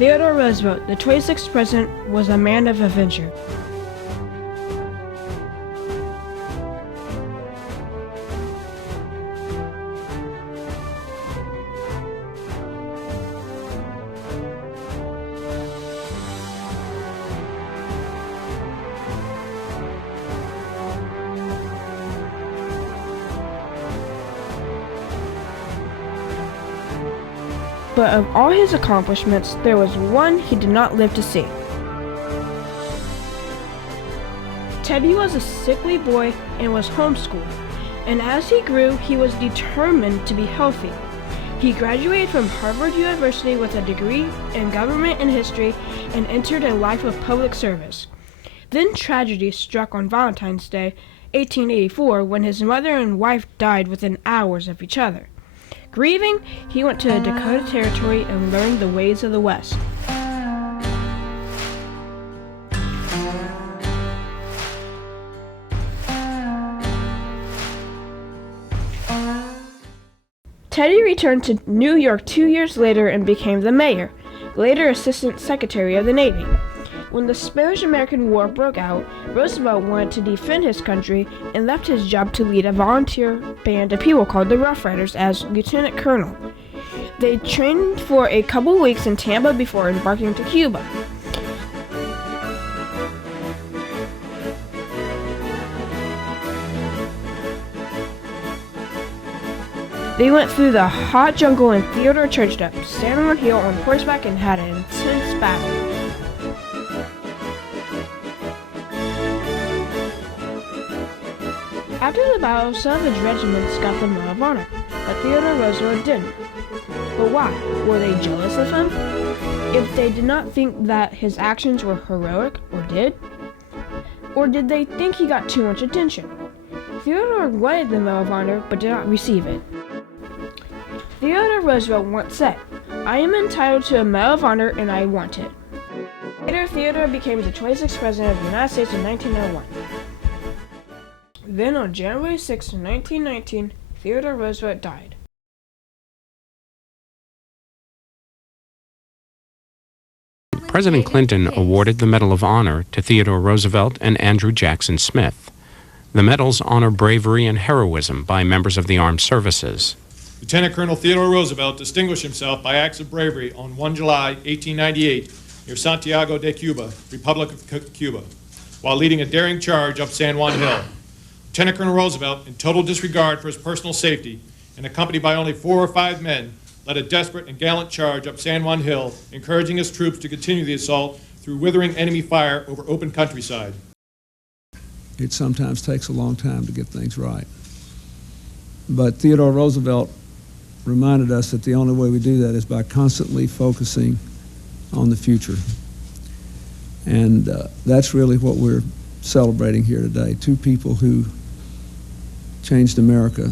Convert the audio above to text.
Theodore Roosevelt, the 26th president, was a man of adventure. But of all his accomplishments, there was one he did not live to see. Teddy was a sickly boy and was homeschooled, and as he grew, he was determined to be healthy. He graduated from Harvard University with a degree in government and history and entered a life of public service. Then tragedy struck on Valentine's Day, 1884, when his mother and wife died within hours of each other. Grieving, he went to the Dakota Territory and learned the ways of the West. Teddy returned to New York 2 years later and became the mayor, later Assistant Secretary of the Navy. When the Spanish-American War broke out, Roosevelt wanted to defend his country and left his job to lead a volunteer band of people called the Rough Riders as lieutenant colonel. They trained for a couple weeks in Tampa before embarking to Cuba. They went through the hot jungle and Theodore charged up San Juan Hill on horseback and had an intense battle. After the battle, some of his regiments got the Medal of Honor, but Theodore Roosevelt didn't. But why? Were they jealous of him? If they did not think that his actions were heroic, or did? Or did they think he got too much attention? Theodore wanted the Medal of Honor, but did not receive it. Theodore Roosevelt once said, "I am entitled to a Medal of Honor and I want it." Later, Theodore became the 26th President of the United States in 1901. Then on January 6, 1919, Theodore Roosevelt died. President Clinton awarded the Medal of Honor to Theodore Roosevelt and Andrew Jackson Smith. The medals honor bravery and heroism by members of the armed services. Lieutenant Colonel Theodore Roosevelt distinguished himself by acts of bravery on 1 July 1898 near Santiago de Cuba, Republic of Cuba, while leading a daring charge up San Juan Hill. Lieutenant Colonel Roosevelt, in total disregard for his personal safety and accompanied by only 4 or 5 men, led a desperate and gallant charge up San Juan Hill, encouraging his troops to continue the assault through withering enemy fire over open countryside. It sometimes takes a long time to get things right. But Theodore Roosevelt reminded us that the only way we do that is by constantly focusing on the future. And that's really what we're celebrating here today. 2 people who changed America